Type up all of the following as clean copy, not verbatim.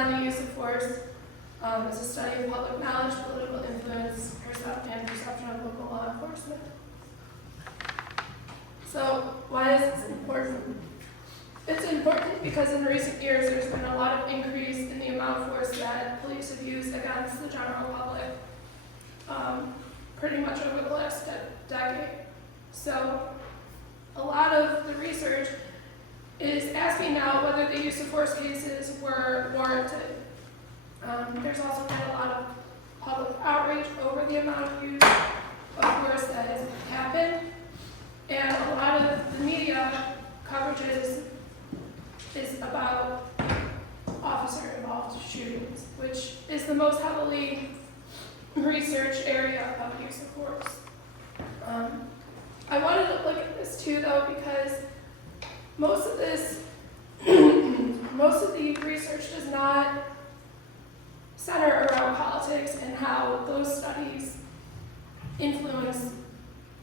on the use of force. It's a study of public knowledge, political influence, and perception of local law enforcement. So why is this important? It's important because in recent years there's been a lot of increase in the amount of force that police have used against the general public, pretty much over the last decade. So a lot of the research is asking now whether the use of force cases were warranted. There's also been a lot of public outrage over the amount of use of force that has happened, and a lot of the media coverage is about officer-involved shootings, which is the most heavily researched area of use of force. I wanted to look at this too, though, because most of the research does not center around politics and how those studies influence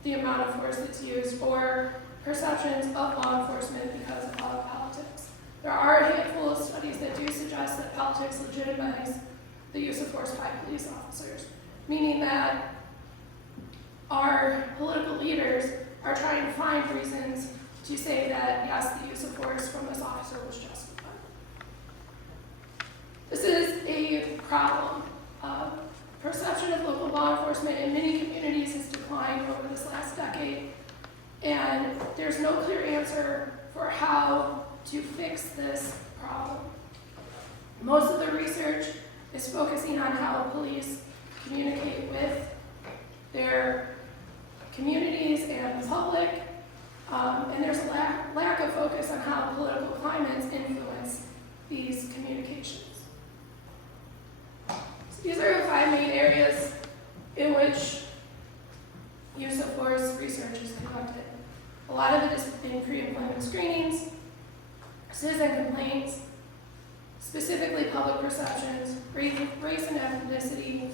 the amount of force that's used or perceptions of law enforcement because of politics. There are a handful of studies that do suggest that politics legitimize the use of force by police officers, meaning that our political leaders are trying to find reasons to say that, yes, the use of force from this officer was justified. This is a problem. Perception of local law enforcement in many communities has declined over this last decade, and there's no clear answer for how to fix this problem. Most of the research is focusing on how police communicate with their communities and the public, and there's a lack of focus on how political climates influence these communications. So these are the 5 main areas in which use of force research is conducted. A lot of it is in pre-employment screenings, citizen complaints, specifically public perceptions, race and ethnicity,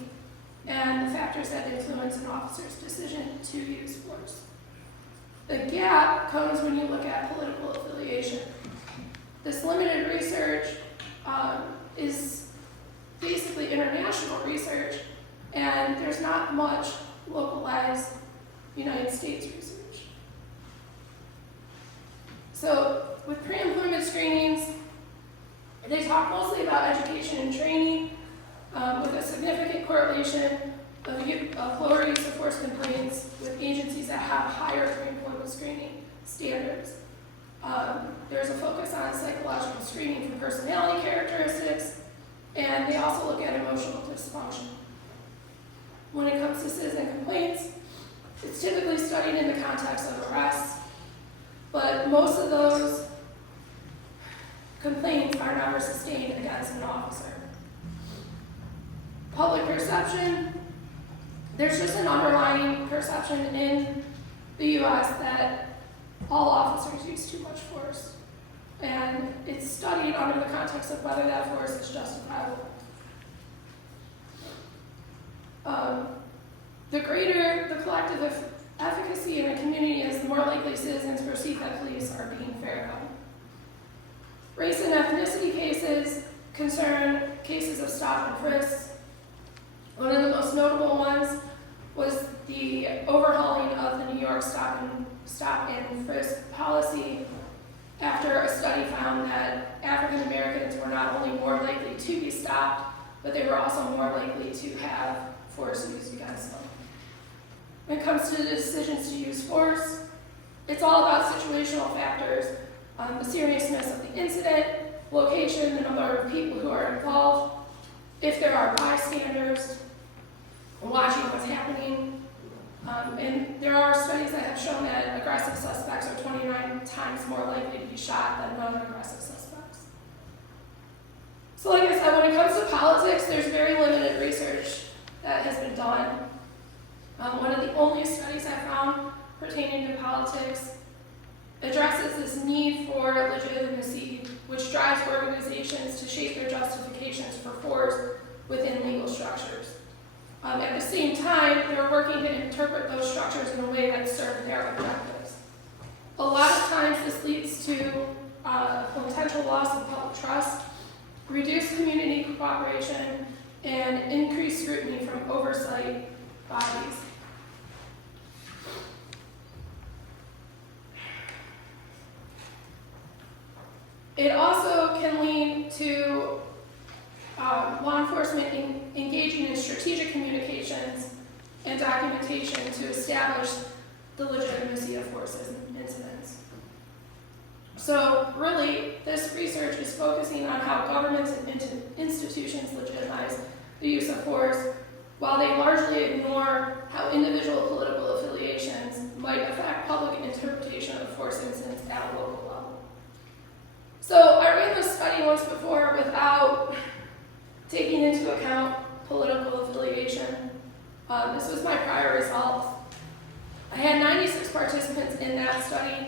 and the factors that influence an officer's decision to use force. The gap comes when you look at political affiliation. This limited research is basically international research, and there's not much localized United States research. So with pre-employment screenings, they talk mostly about education and training, with a significant correlation of lower use of force complaints with agencies that have higher pre-employment screening standards. There's a focus on psychological screening for personality characteristics, and they also look at emotional dysfunction. When it comes to citizen complaints, it's typically studied in the context of arrests, but most of those complaints are never sustained against an officer. Public perception, there's just an underlying perception in the U.S. that all officers use too much force. And it's studied under the context of whether that force is justifiable. The greater the collective efficacy in a community is, the more likely citizens perceive that police are being fair. Race and ethnicity cases concern cases of stop and frisk. One of the most notable ones was the overhauling of the New York stop and frisk policy after a study found that African Americans were not only more likely to be stopped, but they were also more likely to have force used against them. When it comes to the decisions to use force, it's all about situational factors, the seriousness of the incident, location, the number of people who are involved, if there are bystanders watching what's happening. And there are studies that have shown that aggressive suspects are 29 times more likely to be shot than non-aggressive suspects. So like I said, when it comes to politics, there's very limited research that has been done. One of the only studies I found pertaining to politics addresses this need for legitimacy, which drives organizations to shape their justifications for force within legal structures. At the same time, they're working to interpret those structures in a way that serve their objectives. A lot of times this leads to potential loss of public trust reduced community cooperation, and increased scrutiny from oversight bodies. It also can lead to law enforcement engaging in strategic communications and documentation to establish the legitimacy of forces and incidents. So really, this research is focusing on how governments and institutions legitimize the use of force, while they largely ignore how individual political affiliations might affect public interpretation of force incidents at a local level. So I ran this study once before without taking into account political affiliation. This was my prior results. I had 96 participants in that study,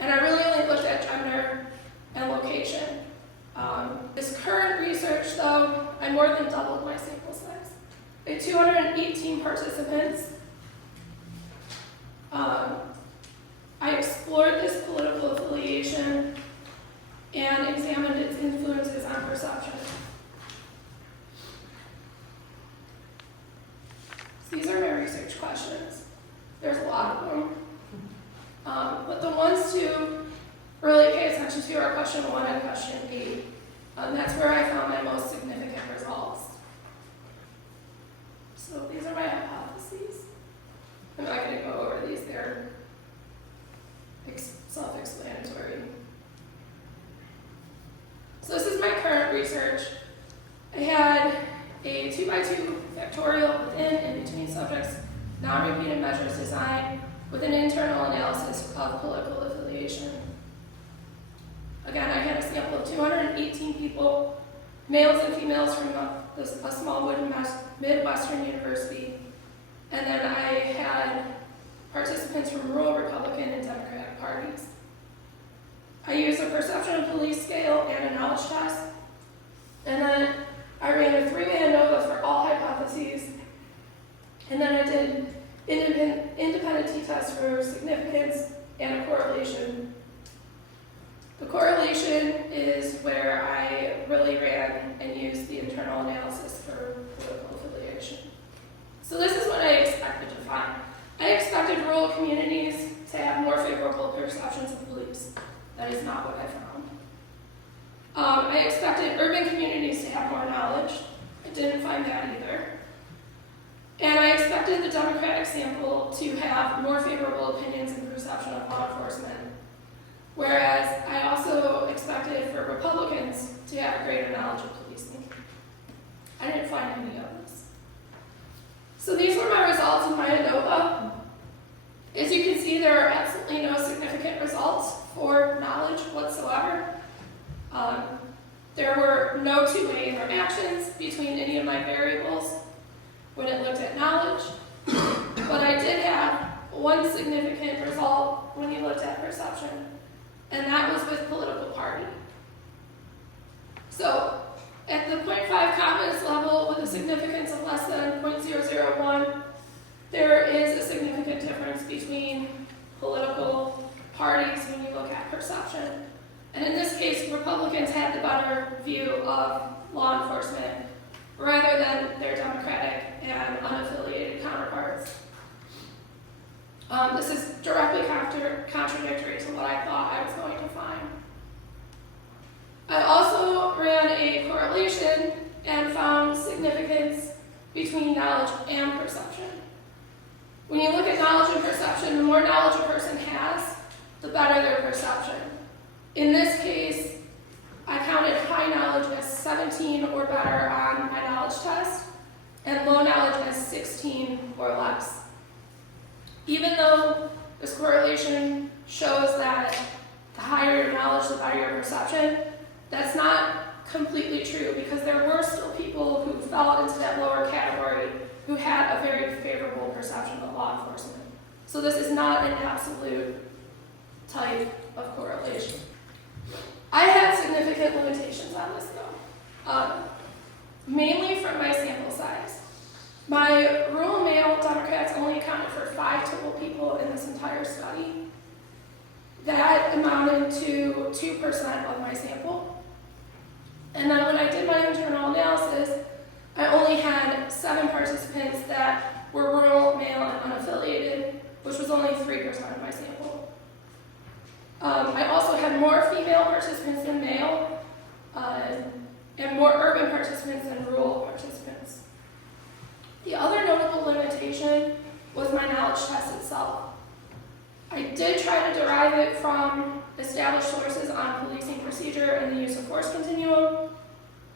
and I really only looked at gender and location. This current research, though, I more than doubled my sample size. I had 218 participants. I explored this political affiliation and examined its influences on perception. So these are my research questions. There's a lot of them. But the ones to really pay attention to are question 1 and question 8. That's where I found my most significant results. So these are my hypotheses. I'm not going to go over these, they're self-explanatory. So this is my current research. I had a 2x2 factorial within and between subjects, non-repeated measures design with an internal analysis of political affiliation. Again, I had a sample of 218 people, males and females from a small Midwestern university, and then I had participants from rural Republican and Democratic parties. I used a perception of police scale and a knowledge test, and then I ran a 3-man ANOVA for all hypotheses, and then I did independent t-tests for significance and a correlation. The correlation is where I really ran and used the internal analysis for political affiliation. So this is what I expected to find. I expected rural communities to have more favorable perceptions of police. That is not what I found. I expected urban communities to have more knowledge. I didn't find that either. And I expected the Democratic sample to have more favorable opinions and perception of law enforcement. Whereas I also expected for Republicans to have a greater knowledge of policing. I didn't find any of this. So these were my results in my ANOVA. As you can see, there are absolutely no significant results for knowledge whatsoever. There were no two-way interactions between any of my variables when it looked at knowledge, but I did have one significant result when you looked at perception, and that was with political party. So at the 0.5 confidence level with a significance of less than 0.001, there is a significant difference between political parties when you look at perception. And in this case, Republicans had the better view of law enforcement rather than their Democratic and unaffiliated counterparts. This is directly contradictory to what I thought I was going to find. I also ran a correlation and found significance between knowledge and perception. When you look at knowledge and perception, the more knowledge a person has, the better their perception. In this case, I counted high knowledge as 17 or better on my knowledge test, and low knowledge as 16 or less. Even though this correlation shows that the higher your knowledge, the better your perception, that's not completely true, because there were still people who fell into that lower category who had a very favorable perception of law enforcement. So this is not an absolute type of correlation. I had significant limitations on this though, mainly from my sample size. My rural male Democrats only accounted for 5 total people in this entire study. That amounted to 2% of my sample. And then when I did my internal analysis, I only had 7 participants that were rural, male, and unaffiliated, which was only 3% of my sample. I also had more female participants than male, and more urban participants than rural participants. The other notable limitation was my knowledge test itself. I did try to derive it from established sources on policing procedure and the use of force continuum.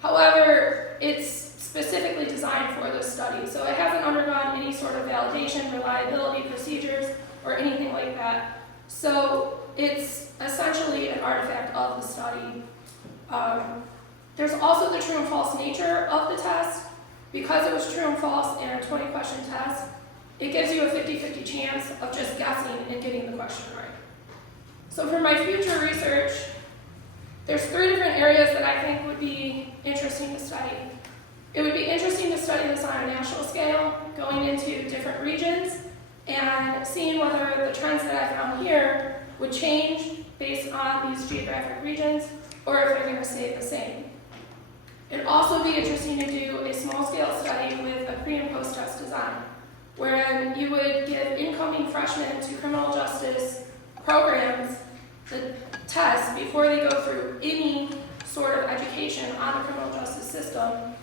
However, it's specifically designed for this study, so it hasn't undergone any sort of validation, reliability procedures, or anything like that. So it's essentially an artifact of the study. There's also the true and false nature of the test. Because it was true and false and a 20-question test, it gives you a 50-50 chance of just guessing and getting the question right. So for my future research, there's 3 different areas that I think would be interesting to study. It would be interesting to study this on a national scale, going into different regions, and seeing whether the trends that I found here would change based on these geographic regions, or if they're going to stay the same. It'd also be interesting to do a small-scale study with a pre- and post-test design, wherein you would give incoming freshmen to criminal justice programs the test before they go through any sort of education on the criminal justice system,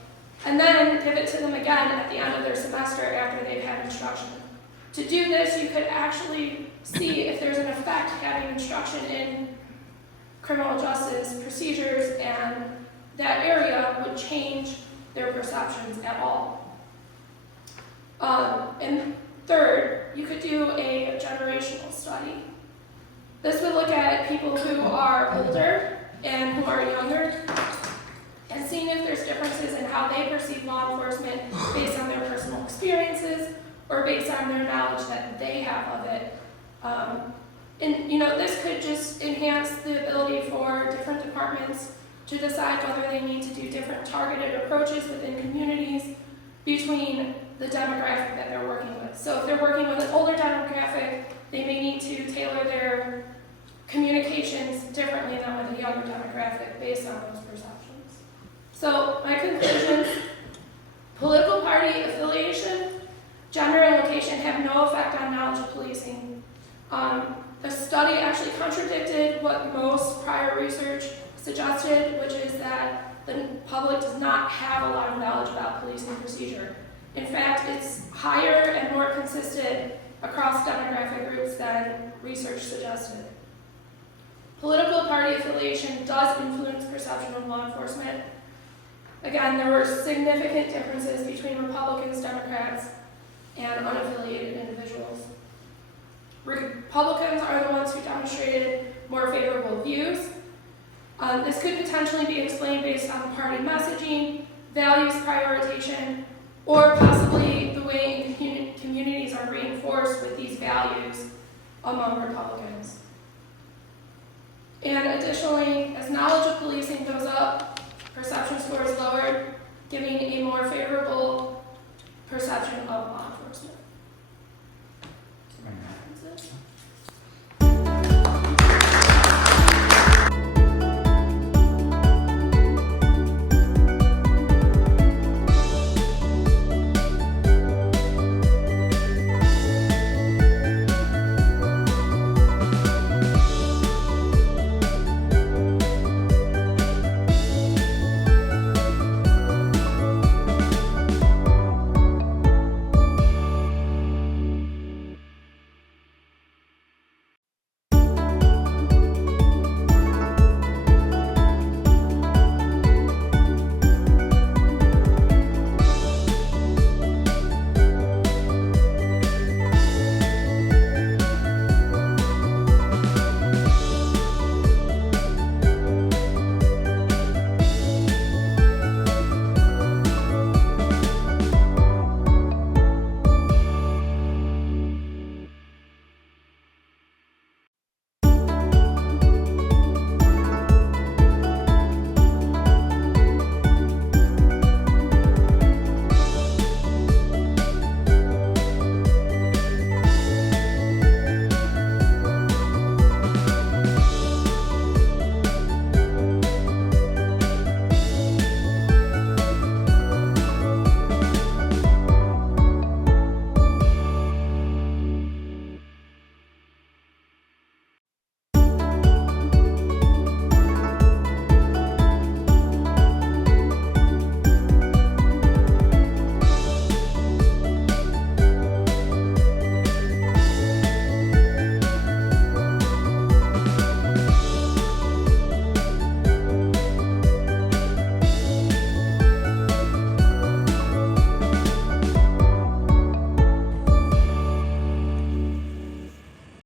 and then give it to them again at the end of their semester after they've had instruction. To do this, you could actually see if there's an effect having instruction in criminal justice procedures, and that area would change their perceptions at all. And third, you could do a generational study. This would look at people who are older and who are younger, and seeing if there's differences in how they perceive law enforcement based on their personal experiences or based on their knowledge that they have of it. And this could just enhance the ability for different departments to decide whether they need to do different targeted approaches within communities between the demographic that they're working with. So if they're working with an older demographic, they may need to tailor their communications differently than with a younger demographic based on those perceptions. So my conclusions: political party affiliation, gender, and location have no effect on knowledge of policing. The study actually contradicted what most prior research suggested, which is that the public does not have a lot of knowledge about policing procedure. In fact, it's higher and more consistent across demographic groups than research suggested. Political party affiliation does influence perception of law enforcement. Again, there were significant differences between Republicans, Democrats, and unaffiliated individuals. Republicans are the ones who demonstrated more favorable views. This could potentially be explained based on party messaging, values prioritization, or possibly the way communities are reinforced with these values among Republicans. And additionally, as knowledge of policing goes up, perception scores lowered, giving a more favorable perception of law enforcement. That's it.